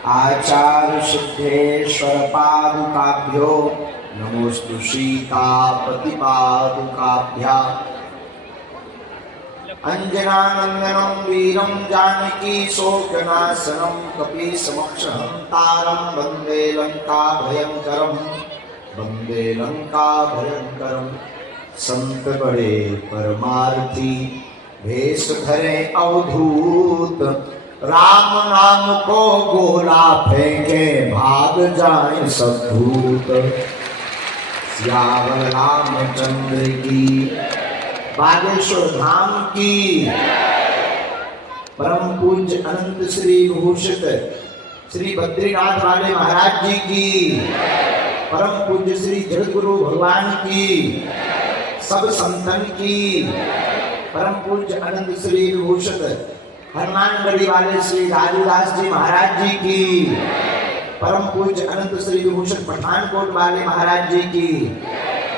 आचार्य सिद्धेश्वर पादुकाभ्यो नमोस्तु सीतापति पादुकाभ्याम्। अंजनानंदनं वीरं जानकी शोकनाशनं कपीसमक्षहंतारं वंदे लंका भयंकरं संत बड़े परमार्थी भेष धरे अवधूत राम नाम को गोला फेंके भाग जाए सब भूत। सियावर रामचंद्र की बागेश्वर धाम की परम पूज्य अनंत श्री विभूषित श्री बद्रीनाथ वाले महाराज जी की परम पूज्य श्री जगतगुरु भगवान की सब संतन की परम पूज्य अनंत श्री विभूषित हनुमानगढ़ी वाले श्री राजूदास जी महाराज जी की परम पूज्य अनंत श्री विभूषित पठानकोट वाले महाराज जी की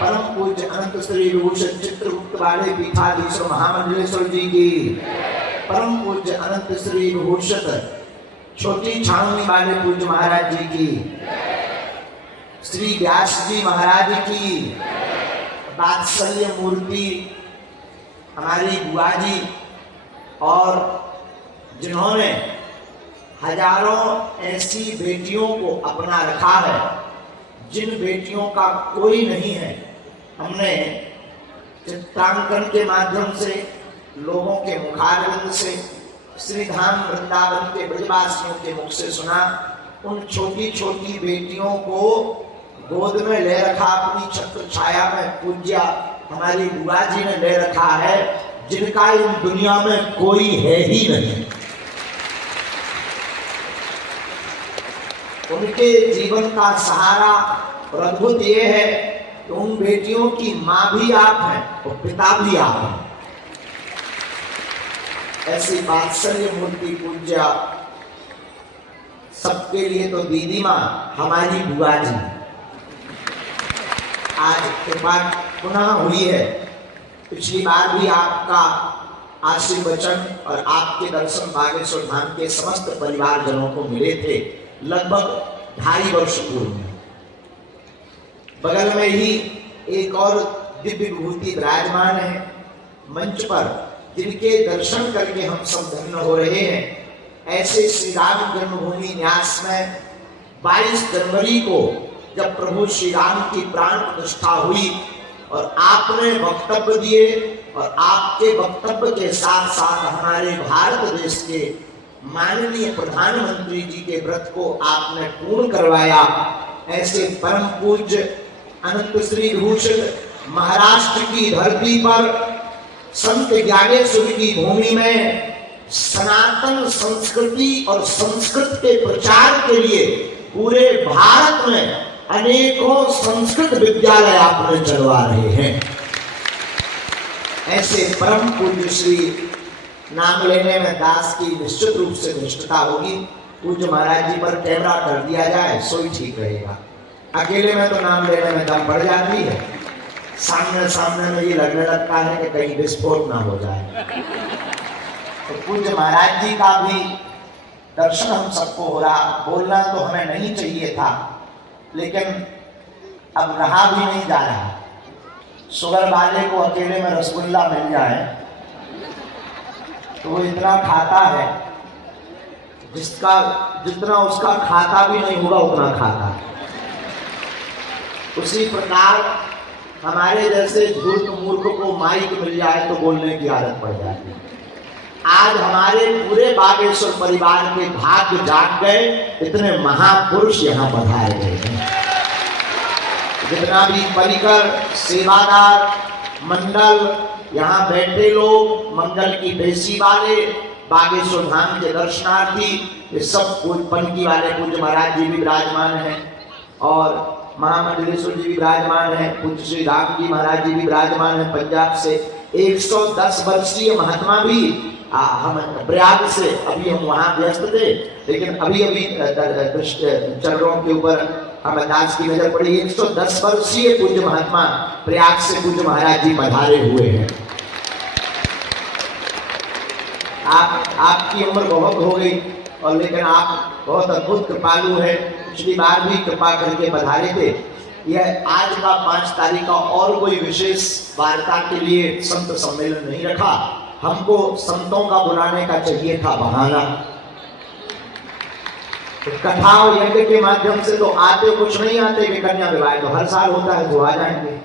परम पूज्य अनंत श्री विभूषित चित्रगुप्त वाले पीठाधीश्वर महामंडलेश्वर जी की परम पूज्य अनंत श्री विभूषित छोटी छावनी वाले पूज्य महाराज जी की श्री व्यास जी महाराज की वात्सल्य मूर्ति हमारी बुआ जी और जिन्होंने हजारों ऐसी बेटियों को अपना रखा है जिन बेटियों का कोई नहीं है। हमने चित्रांकन के माध्यम से लोगों के मुखारविंद से श्री धाम वृंदावन के ब्रजवासियों के मुख से सुना। उन छोटी छोटी बेटियों को गोद में ले रखा अपनी छत्र छाया में पूज्या हमारी बुआ जी ने ले रखा है जिनका इन दुनिया में कोई है ही नहीं। उनके जीवन का सहारा और अद्भुत ये है कि उन बेटियों की माँ भी आप हैं और पिता भी आप हैं। ऐसी वात्सल्य मूर्ति पूज्या सबके लिए तो दीदी माँ हमारी बुआ जी आज कृपा पुनः हुई है। पिछली बार भी आपका आशीर्वचन और आपके दर्शन बागेश्वर धाम के समस्त परिवारजनों को मिले थे लगभग 2.5 वर्ष पूर्व। बगल में ही एक और दिव्य विभूति विराजमान है मंच पर जिनके दर्शन करके हम सब धन्य हो रहे हैं। ऐसे श्री राम जन्मभूमि न्यास में 22 जनवरी को जब प्रभु श्री राम की प्राण प्रतिष्ठा हुई और आपने वक्तव्य दिए और आपके वक्तव्य के साथ साथ हमारे भारत देश के माननीय प्रधानमंत्री जी के व्रत को आपने पूर्ण करवाया। ऐसे परम पूज्य अनंत श्री विभूषित महाराष्ट्र की धरती पर संत ज्ञानेश्वर की भूमि में सनातन संस्कृति और संस्कृत के प्रचार के लिए पूरे भारत में अनेकों संस्कृत विद्यालय आपने चलवा रहे हैं। ऐसे परम पूज्य श्री नाम लेने में दास की निश्चित रूप से निष्ठता होगी। पूज्य महाराज जी पर कैमरा कर दिया जाए सो ही ठीक रहेगा। अकेले में तो नाम लेने में दम बढ़ जाती है, सामने सामने में ये लगने लगता है कि कहीं विस्फोट ना हो जाए। तो पूज्य महाराज जी का भी दर्शन हम सबको हो रहा। बोलना तो हमें नहीं चाहिए था लेकिन अब रहा भी नहीं जा रहा। शुगर वाले को अकेले में रसगुल्ला मिल जाए तो वो इतना खाता है जिसका जितना उसका खाता भी नहीं होगा उतना खाता। उसी प्रकार हमारे जैसे धूर्त मूर्ख को माइक मिल जाए तो बोलने की आदत पड़ जाती है। आज हमारे पूरे बागेश्वर परिवार के भाग्य जाग गए, इतने महापुरुष यहाँ पधारे गए हैं। जितना भी परिकर सेवादार मंडल यहाँ बैठे लोग, मंगल की बेसी वाले, बागेश्वर धाम के दर्शनार्थी, ये सब पनकी वाले पूज्य महाराज जी भी विराजमान हैं और महामंडलेश्वर जी भी विराजमान हैं। पूज्य श्री राम जी महाराज जी भी विराजमान हैं पंजाब से। 110 वर्षीय महात्मा भी हम प्रयाग से, अभी हम वहाँ व्यस्त थे लेकिन अभी चरणों के ऊपर हमें दास की नजर पड़ी। 110 वर्षीय पूज्य महात्मा प्रयाग से पूज्य महाराज जी पधारे हुए हैं। आपकी उम्र बहुत हो गई और लेकिन आप बहुत अद्भुत कृपालु है, पिछली बार भी कृपा करके पधारे थे। यह आज का 5 तारीख का और कोई विशेष वार्ता के लिए संत सम्मेलन नहीं रखा, हमको संतों का बुलाने का चाहिए था बहाना। तो कथा और यज्ञ के माध्यम से तो आते कुछ नहीं आते कि कन्या विवाह तो हर साल होता है, तो आ जाएंगे।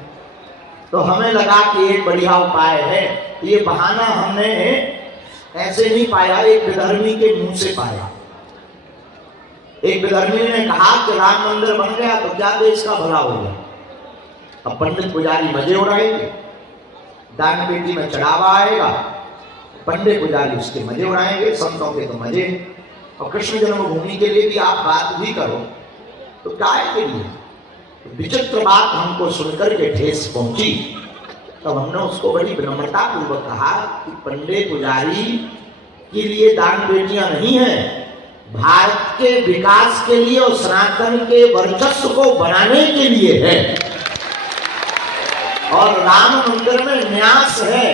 तो हमें लगा कि एक बढ़िया उपाय है, ये बहाना हमने ऐसे नहीं पाया, एक विधर्मी के मुंह से पाया। एक विधर्मी ने कहा कि राम मंदिर बन गया तो क्या देश का भला हो गया। अब पंडित पुजारी मजे उड़ाएंगे, दान पेटी में चढ़ावा आएगा, पंडित पुजारी उसके मजे उड़ाएंगे, संतों के तो मजे। और कृष्ण जन्मभूमि के लिए भी आप बात भी करो तो काय के लिए। विचित्र बात हमको सुनकर के ठेस पहुंची, तब हमने उसको बड़ी विनम्रता पूर्वक कहा कि पंडित पुजारी के लिए दान पेटियां नहीं है, भारत के विकास के लिए और सनातन के वर्चस्व को बनाने के लिए है। और राम मंदिर में न्यास है,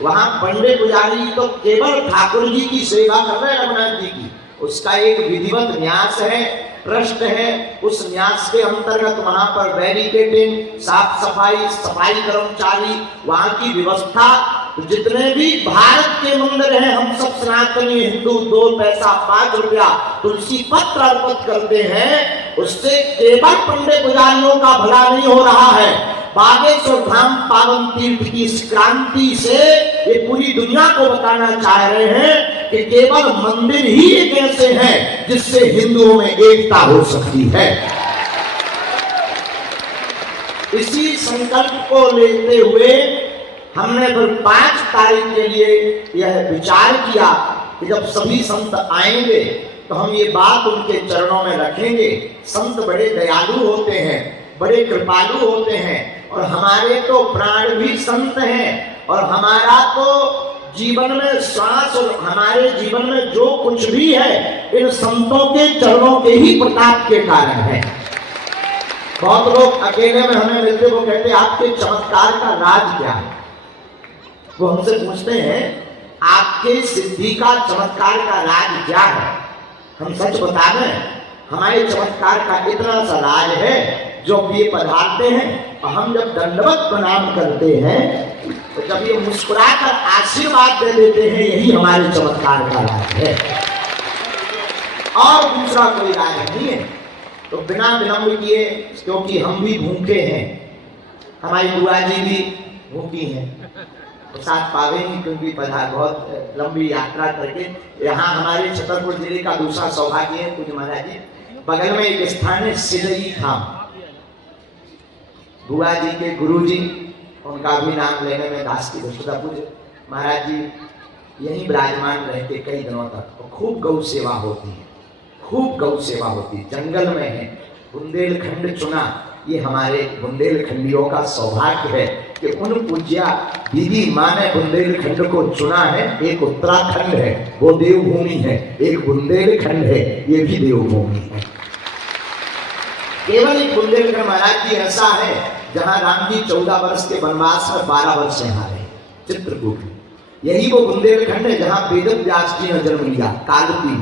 वहां पंडित पुजारी तो केवल ठाकुर जी की सेवा कर रहे हैं, रघुनाथ जी की, उसका एक विधिवत न्यास है, ट्रस्ट है। उस न्यास के अंतर्गत वहां पर बैरिकेडिंग, साफ सफाई, सफाई कर्मचारी, वहां की व्यवस्था, जितने भी भारत के मंदिर हैं, हम सब सनातनी हिंदू 2 पैसा 5 रुपया तुलसी पत्र अर्पित करते हैं, उससे केवल पंडित पुजारियों का भला नहीं हो रहा है। बागेश्वर धाम पावन तीर्थ की इस क्रांति से ये पूरी दुनिया को बताना चाह रहे हैं कि केवल मंदिर ही एक ऐसे हैं जिससे हिंदुओं में एकता हो सकती है। इसी संकल्प को लेते हुए हमने फिर 5 तारीख के लिए यह विचार किया कि जब सभी संत आएंगे तो हम ये बात उनके चरणों में रखेंगे। संत बड़े दयालु होते हैं, बड़े कृपालु होते हैं, और हमारे तो प्राण भी संत हैं, और हमारा तो जीवन में श्वास और हमारे जीवन में जो कुछ भी है इन संतों के चरणों के ही प्रताप के कारण है। बहुत लोग अकेले में हमें मिलते वो कहते आपके चमत्कार का राज क्या है। वो हमसे पूछते हैं आपके सिद्धि का चमत्कार का राज क्या है। हम सच बता दें, हमारे चमत्कार का इतना सा राज है, जो ये पधारते हैं और हम जब दंडवत प्रणाम करते हैं तो जब ये मुस्कुराकर आशीर्वाद दे देते हैं, यही हमारे चमत्कार का राज है, और दूसरा कोई राज नहीं है। तो बिना विलंब किए, क्योंकि हम भी भूखे हैं, हमारी बुआ जी भी भूखी हैं, प्रसाद पावेंगी क्योंकि बहुत लंबी यात्रा करके यहाँ हमारे छतरपुर जिले का दूसरा सौभाग्य है। पूज्य महाराज जी, बगल में एक स्थान है सिलई धाम, बुआ जी के गुरुजी, उनका भी नाम लेने में दास की दृष्टता। पूज्य महाराज जी यहीं विराजमान रहते कई दिनों तक, और खूब गौ सेवा होती है, खूब गौ सेवा होती है। जंगल में है, बुंदेलखंड चुना, ये हमारे बुंदेलखंडियों का सौभाग्य है कि उन पूज्या दीदी माँ ने बुंदेलखंड को चुना है। एक उत्तराखंड है, वो देवभूमि है, एक बुंदेलखंड है, ये भी देवभूमि है। केवल एक बुंदेलखंड महाराज जी ऐसा है जहाँ राम जी 14 वर्ष के वनवास में 12 वर्ष यहाँ रहे, चित्रकूट। यही वो बुंदेलखंड है जहाँ वेद व्यास जी ने जन्म लिया, कालपी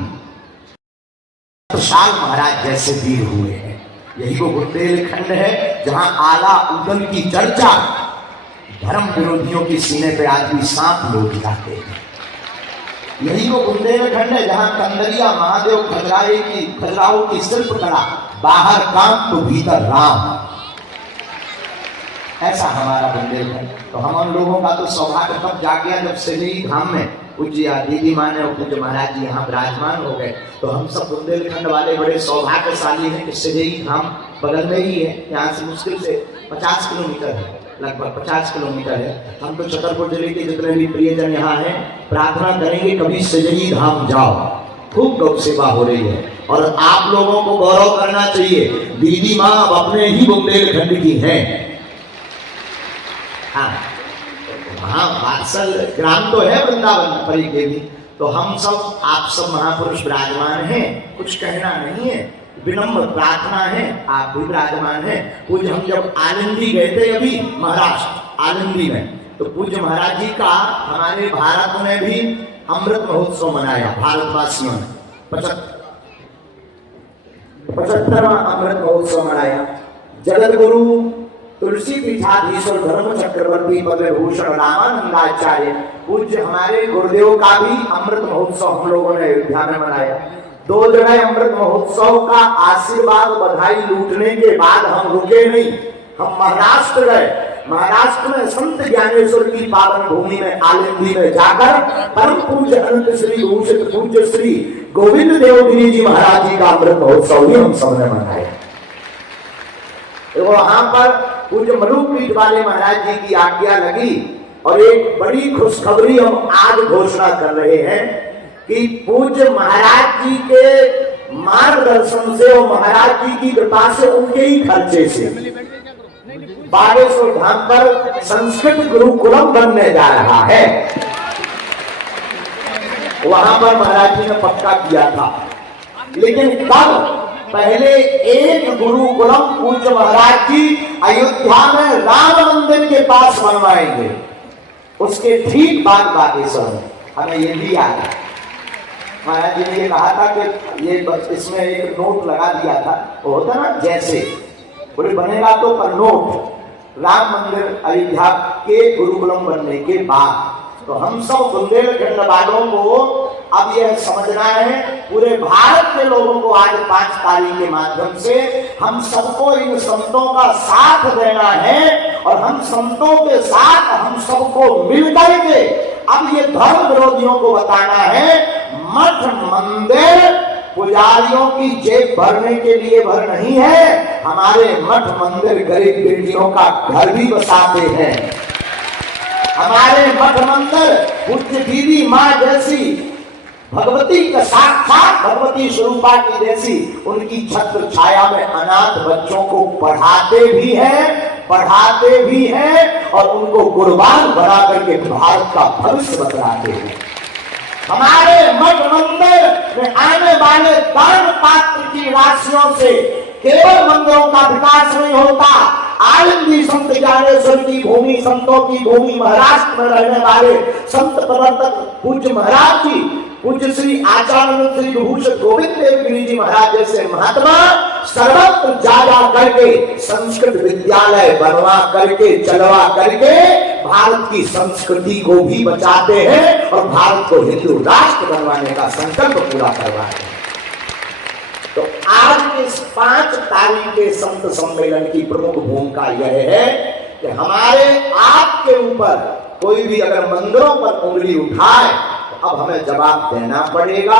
विशाल महाराज जैसे वीर हुए हैं। यही वो बुंदेलखंड है जहां आला उदल की चर्चा, धर्म विरोधियों की सीने पे आज भी सांप लोग जाते हैं। यही वो बुंदेलखंड है जहां कंदरिया महादेव खजुराहो की शिल्प कला, बाहर काम तो भीतर राम, ऐसा हमारा बुंदेलखंड। तो हम उन लोगों का तो सौभाग्य तब जाग गया जब सिलई धाम में पूज्य दीदी माँ ने और पूज्य महाराज जी यहाँ विराजमान हो गए। तो हम सब बुंदेलखंड वाले बड़े सौभाग्यशाली हैं कि सिलई धाम बगल में ही है, यहाँ से मुश्किल से 50 किलोमीटर है, लगभग 50 किलोमीटर है। हम तो छतरपुर जिले के जितने भी प्रियजन यहाँ हैं प्रार्थना करेंगे कभी सिलई धाम जाओ, खूब गौ सेवा हो रही है। और आप लोगों को गौरव करना चाहिए, दीदी माँ अब अपने ही बुंदेलखंड की हैं। हाँ, वहाँ वात्सल ग्राम तो है वृंदावन परी देवी। तो हम सब, आप सब महापुरुष विराजमान हैं, कुछ कहना नहीं है, विनम्र प्रार्थना है, आप भी विराजमान हैं। पूज्य हम जब आनंदी गए थे अभी महाराष्ट्र आनंदी में, तो पूज्य महाराज जी का हमारे भारत में भी अमृत महोत्सव मनाया, भारतवासियों ने 75वां अमृत महोत्सव मनाया। जगत गुरु तुलसी पीठाधीश्वर धर्म चक्रवर्ती पद्म भूषण रामानंदाचार्य पूज्य हमारे गुरुदेव का भी अमृत महोत्सव हम लोगों ने अयोध्या में मनाया। 2 दिन अमृत महोत्सव का आशीर्वाद बधाई लूटने के बाद हम रुके नहीं, हम महाराष्ट्र गए। महाराष्ट्र में संत ज्ञानेश्वर की पावन भूमि में आलिंदी में जाकर परम पूज्य अनंत श्री भूषित पूज्य श्री गोविंद देवगिरी जी महाराज जी का अमृत महोत्सव भी हम सबने मनाया। वहां पर पूज्य मरुपीठ वाले महाराज जी की आज्ञा लगी और एक बड़ी खुशखबरी हम आज घोषणा कर रहे हैं कि पूज्य महाराज जी के मार्गदर्शन से और महाराज जी की कृपा से उनके ही खर्चे से बागेश्वर धाम पर संस्कृत गुरुकुलम बनने जा रहा है। वहां पर महाराज जी ने पक्का किया था, लेकिन तब पहले एक गुरुकुलम पूज्य महाराज जी अयोध्या में राम मंदिर के पास बनवाएंगे, उसके ठीक बाद बागेश्वर में। हमें ये भी याद है महाराज जी ने ये कहा था कि ये इसमें एक नोट लगा दिया था, वो होता ना जैसे बोले बनेगा तो पर नोट राम मंदिर अयोध्या के गुरुकुलम बनने के बाद। तो हम सब बुंदेलखंड वालों को अब यह समझना है, पूरे भारत के लोगों को आज 5 तारीख के माध्यम से हम सबको इन संतों का साथ देना है और हम संतों के साथ हम सबको मिलकर के अब ये धर्म विरोधियों को बताना है, मठ मंदिर पुजारियों की जेब भरने के लिए भर नहीं है, हमारे मठ मंदिर गरीब बेटियों का घर भी बसाते हैं। हमारे मठ मंदिर पूज्य दीदी माँ जैसी भगवती का साक्षात भगवती स्वरूपा की जैसी उनकी छत्र छाया में अनाथ बच्चों को पढ़ाते भी हैं और उनको कुर्बान बना करके भारत का भविष्य बतलाते हैं। हमारे मठ मंदिर में आने वाले दान पात्र की राशियों से केवल मंदिरों का विकास नहीं होता, आलिंदी संत ज्ञानेश्वर की भूमि, संतों की भूमि, महाराष्ट्र में रहने वाले संत प्रवर्तक पूज्य महाराज जी, पूज्य श्री आचार्य श्री भूषण गोविंद देवगिरी जी महाराज जैसे महात्मा सर्वत्र जा करके संस्कृत विद्यालय बनवा करके चलवा करके भारत की संस्कृति को भी बचाते हैं और भारत को हिंदू राष्ट्र बनवाने का संकल्प पूरा करवाते हैं। तो आज के इस 5 तारीख के संत सम्मेलन की प्रमुख भूमिका यह है कि हमारे आपके ऊपर कोई भी अगर मंदिरों पर उंगली उठाए तो अब हमें जवाब देना पड़ेगा,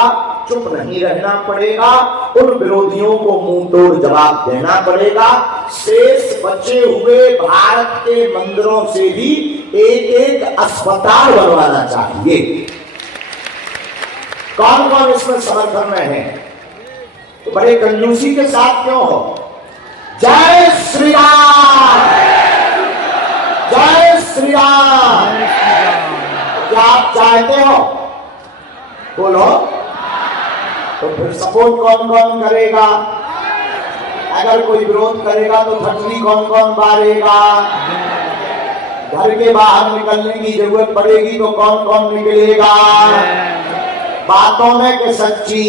चुप नहीं रहना पड़ेगा, उन विरोधियों को मुंह तोड़ जवाब देना पड़ेगा। शेष बचे हुए भारत के मंदिरों से भी एक अस्पताल बनवाना चाहिए। कौन कौन इसमें समर्थन में है? तो बड़े कंजूसी के साथ क्यों हो? जय श्री राम, जय श्री राम। क्या आप चाहते हो? बोलो। तो फिर सपोर्ट कौन कौन करेगा? अगर कोई विरोध करेगा तो फटली कौन कौन मारेगा? घर के बाहर निकलने की जरूरत पड़ेगी तो कौन कौन निकलेगा? बातों में कि सच्ची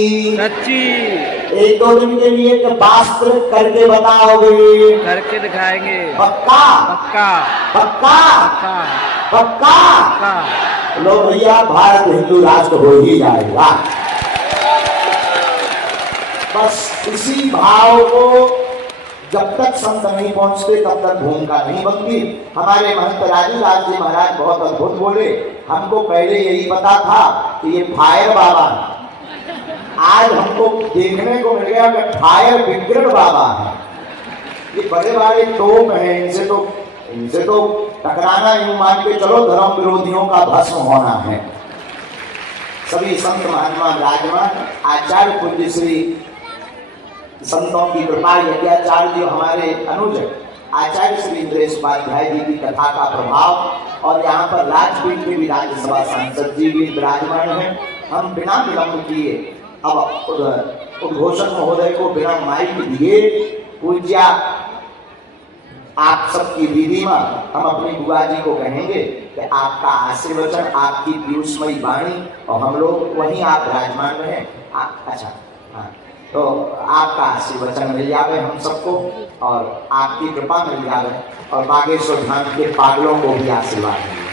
1-2 दिन के लिए कि वास्तविक करके बताओगे? करके दिखाएंगे। पक्का पक्का पक्का पक्का पक्का। पक्का। लो भैया, भारत हिंदू राष्ट्र हो ही जाएगा। बस इसी भाव को जब तक संत नहीं पहुंचते तब तक भूमिका नहीं बनती। हमारे महंत राजूदास जी महाराज बहुत अद्भुत बोले। हमको पहले यही पता था कि ये फायर बाबा है, आज हमको देखने को मिल गया कि फायर विग्रह बाबा है। ये बड़े बड़े तोप हैं, इनसे तो टकराना यूं मान के चलो धर्म विरोधियों का भस्म होना है। सभी संत महात्मा विराजमान, आचार्य पूज्य श्री संतों की कृपा, यज्ञाचार्य जी हमारे अनुज आचार्य श्री इंद्रेश उपाध्याय जी की कथा का प्रभाव, और यहाँ पर राजपीठ के भी राज्यसभा सांसद जी भी विराजमान हैं। हम बिना विलंब किए अब उद्घोषक महोदय को बिना माइक दिए पूज्या आप सबकी विधि में हम अपनी बुआ जी को कहेंगे कि आपका आशीर्वचन, आपकी पीयूषमयी वाणी, और हम लोग वहीं आप विराजमान रहे। अच्छा हाँ, तो आपका आशीर्वचन मिल जावे हम सबको, और आपकी कृपा मिल जावे, और बागेश्वर धाम के पागलों को भी आशीर्वाद मिले।